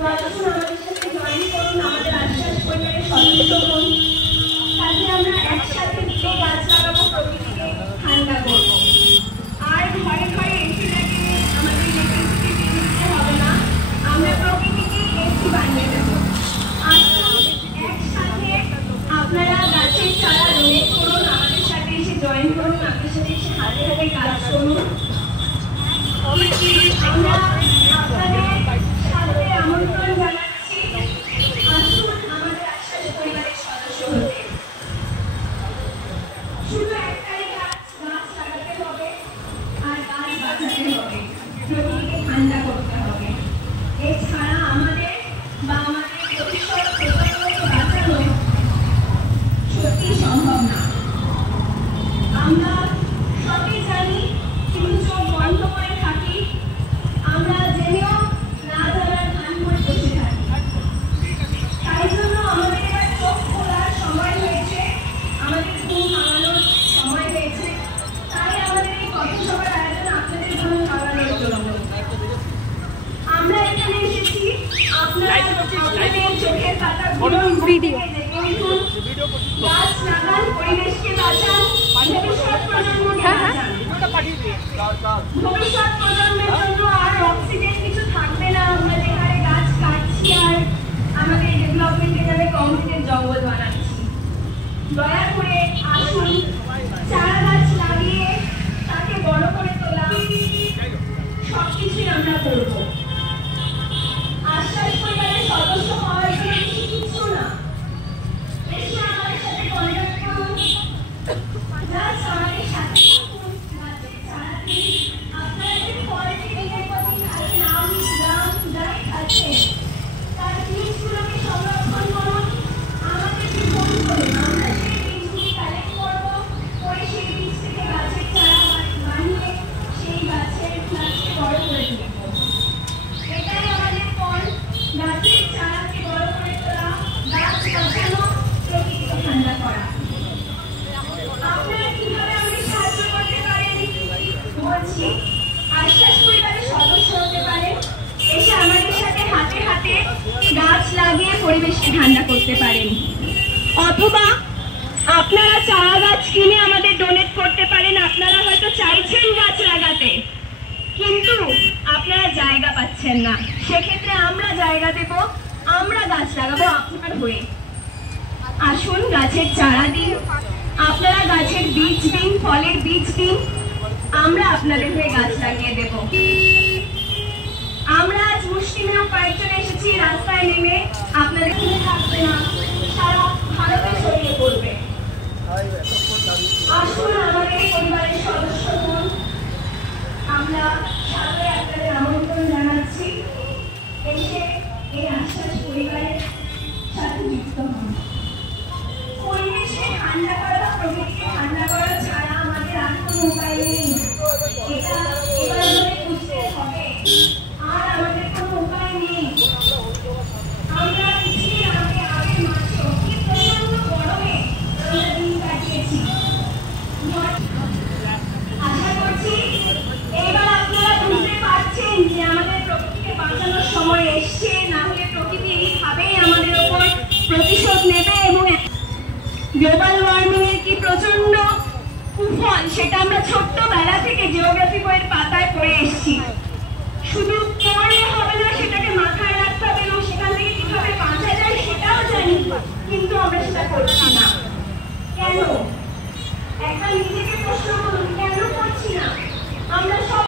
তো আসুন আমাদের সাথে জয়েন করুন, আমাদের আশ্বাস পরিবারের সদস্য হন। তাতে আমরা একসাথে মিলে গাছ লাগাবো, প্রকৃতিকে ঠান্ডা করবো। আর ঘরে ঘরে এসি লাগিয়ে আমাদের ইলেকট্রিসিটি বিল দিতে হবে না, আমরা প্রকৃতিকে এসি বানিয়ে দেবো। একসাথে আপনারা গাছের চারা ডোনেট করুন, আমাদের সাথে এসে জয়েন করুন, আমাদের সাথে এসে হাতে হাতে কাজ করুন। আমরা আপনাদের সাথে আমন্ত্রণ জানাচ্ছি, আসুন আমাদের আশ্বাস পরিবারের সদস্য হতে। শুধু একটাই গাছ লাগাতে হবে আর গাছ বাঁচাতে হবে, প্রকৃতিকে ঠান্ডা করতে হবে। এছাড়া আমাদের বা আমাদের ভবিষ্যৎ প্রজন্মকে বাঁচানো সত্যি সম্ভব না। আমরা সবই জানি, কিন্তু চোখ বন্ধ করে থাকি। আমরা জেনেও না জানার ভান করে বসে থাকি। তাই জন্য আমাদের এবার চোখ খোলার সময় হয়েছে, আমাদের ঘুম ভাঙানোর সময় হয়েছে। তাই আমাদের এই পথসভার আয়োজন আপনাদের ঘুম ভাঙানোর জন্য। আমরা এখানে এসেছি আপনাদের চোখের পাতাগুলো গাছ লাগান, পরিবেশকে বাঁচান, ভবিষ্যৎ প্রজন্মকে বাঁচান। ভবিষ্যৎ প্রজন্মের জন্য আর অক্সিজেন কিছু থাকবে না, আমরা যে হারে গাছ কাটছি আর আমাদের ডেভেলপমেন্টের নামে কংক্রিটের জঙ্গল বানাচ্ছি। দয়া করে আসুন, চারা গাছ লাগিয়ে তাকে বড় করে তোলা সবকিছুই আমরা করব। আশ্বাস পরিবারের সদস্য হওয়ার জন্য কিছু না, এসে আমাদের সাথে কন্ট্যাক্ট করুন, জাস্ট আমাদের সাথে থাকুন, গাছের চারা দিন। আপনারা যে ফলটি দিনের পর দিন খাচ্ছেন, আম, জাম যাই খাচ্ছেন, তার বীজগুলোকে সংরক্ষণ করুন, আমাদেরকে ফোন করুন, আমরা সেই বীজগুলি কালেক্ট করবো, করে সেই বীজ থেকে গাছের চারা বানিয়ে সেই গাছের গাছকে বড় করে তুলব। এটাই আমাদের ফল, গাছের চারাকে বড় করে তোলা, গাছ বাঁচানো, প্রকৃতিকে ঠান্ডা করা। আপনারা কিভাবে আমাদের সাহায্য করতে পারেন বলছি, আশ্বাস পরিবারের সদস্য হতে পারেন, এসে আমাদের সাথে হাতে হাতে গাছ লাগিয়ে পরিবেশকে ঠান্ডা করতে পারেন। অথবা আপনারা চারা গাছ কিনে আমাদের ডোনেট করতে পারেন। আপনারা হয়তো চাইছেন গাছ লাগাতে, কিন্তু আপনারা জায়গা পাচ্ছেন না, সেক্ষেত্রে আমরা জায়গা দেব, আমরা গাছ লাগাবো আপনার হয়ে। আসুন গাছের চারা দিন, আপনারা গাছের বীজ দিন, ফলের বীজ দিন, আমরা আপনাদের হয়ে গাছ লাগিয়ে দেব। আমরা আজ মুষ্টিমেয় কয়েকজন এসেছি, রাস্তায় নেমে আপনাদের কিনে থাকবে না, সারা ভারতে ছড়িয়ে পড়বে। আসুন আমাদের পরিবারের সদস্য হন, আমরা সাথে আপনাদের আমন্ত্রণ জানাচ্ছি, এসে এই আশ্বাস পরিবারের সাথে যুক্ত হন। পরিবেশকে ঠান্ডা করা, প্রকৃতিকে ঠান্ডা করা ছাড়া আমাদের আর কোনো উপায় নেই। এটা এবার আমাদের বুঝতে হবে, আর আমাদের কোনো উপায় নেই। আমরা কিছুদিন আগের মাসে কি প্রচন্ড গরমে আমরা দিন কাটিয়েছি। আশা করছি এবার আপনারা বুঝতে পারছেন যে আমাদের প্রকৃতিকে বাঁচানোর সময় এসছে, না হলে প্রকৃতি এইভাবেই আমাদের ওপর প্রতিশোধ নেবে এবং গ্লোবাল ওয়ার্মিং এর কি প্রচন্ড কুফল সেটা আমরা ছোট্টবেলা থেকে জিওগ্রাফি বইয়ের পাতায় পড়ে এসেছি। শুধু পড়লে হবে না, সেটাকে মাথায় রাখতে হবে এবং সেখান থেকে কিভাবে বাঁচা যায় সেটাও জানি, কিন্তু আমরা সেটা করছি না। কেন? একবার নিজেকে প্রশ্ন করুন, কেন করছি না? আমরা সব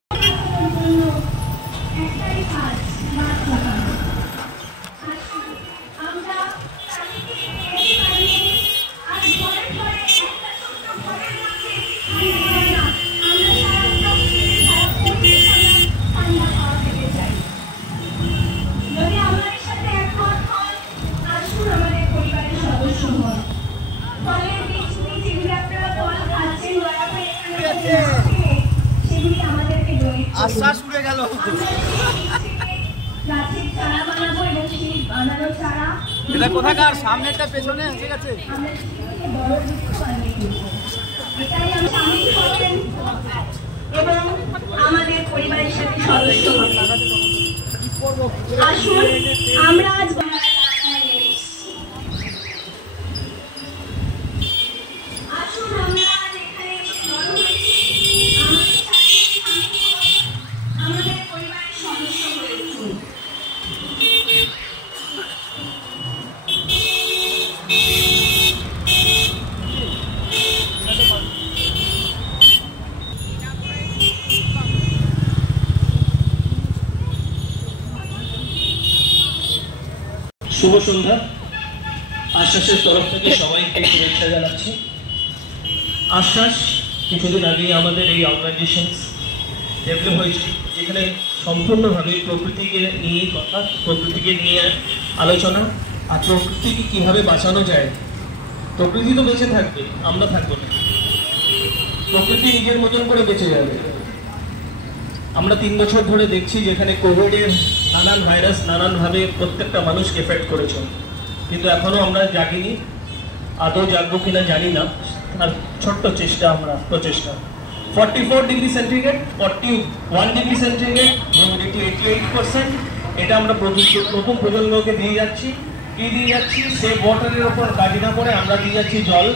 একটাই কাজ, গাছ লাগানো। আমরা যদি আমাদের সাথে একমত হন, আসুন আমাদের পরিবারের সদস্য হন। ফলের বীজগুলি যেগুলি আপনারা ফল খাচ্ছেন, দয়া করে এখানে সেগুলি আমাদেরকে ডোনেট করুন। আশ্বাস উড়ে গেল। গাছের চারা বানাবো এবং সেই বানানো চারা এটা কোথাকার? সামনেটা পেছনে? ঠিক আছে, আমরা সেটাকে বড় বৃক্ষ বানিয়ে তুলব। এটাই আমি সামিল হবেন এবং আমাদের পরিবারের সাথে সদস্য হবেন। আসুন আমরা আজ আসুন আমরা আজ এখানে জড়ো হয়েছি আমাদের পরিবারের সদস্য হয়ে উঠুন। শুভ সন্ধ্যা। আশ্বাসের তরফ থেকে সবাইকে শুভেচ্ছা জানাচ্ছি। আশ্বাস কিছুদিন আগে আমাদের এই অর্গানাইজেশন ডেভেলপ হয়েছে, যেখানে সম্পূর্ণভাবে প্রকৃতিকে নিয়ে কথা, প্রকৃতিকে নিয়ে আলোচনা, আর প্রকৃতিকে কীভাবে বাঁচানো যায়। প্রকৃতি তো বেঁচে থাকবে, আমরা থাকবো না। প্রকৃতি নিজের মতন করে বেঁচে যাবে। আমরা 3 বছর ধরে দেখছি যেখানে কোভিডের নানান ভাইরাস নানানভাবে প্রত্যেকটা মানুষকে এফেক্ট করেছে, কিন্তু এখনো আমরা জাগিনি। আদৌ জাগবো কিনা জানি না, আর ছোট্ট চেষ্টা, আমরা প্রচেষ্টা। 44 degree centigrade, 41 degree centigrade, humidity 88%। এটা আমরা নতুন প্রজন্মকে দিয়ে যাচ্ছি। কি দিয়ে যাচ্ছি? সেভ ওয়াটারের ওপর কাজ না করে আমরা দিয়ে যাচ্ছি জল।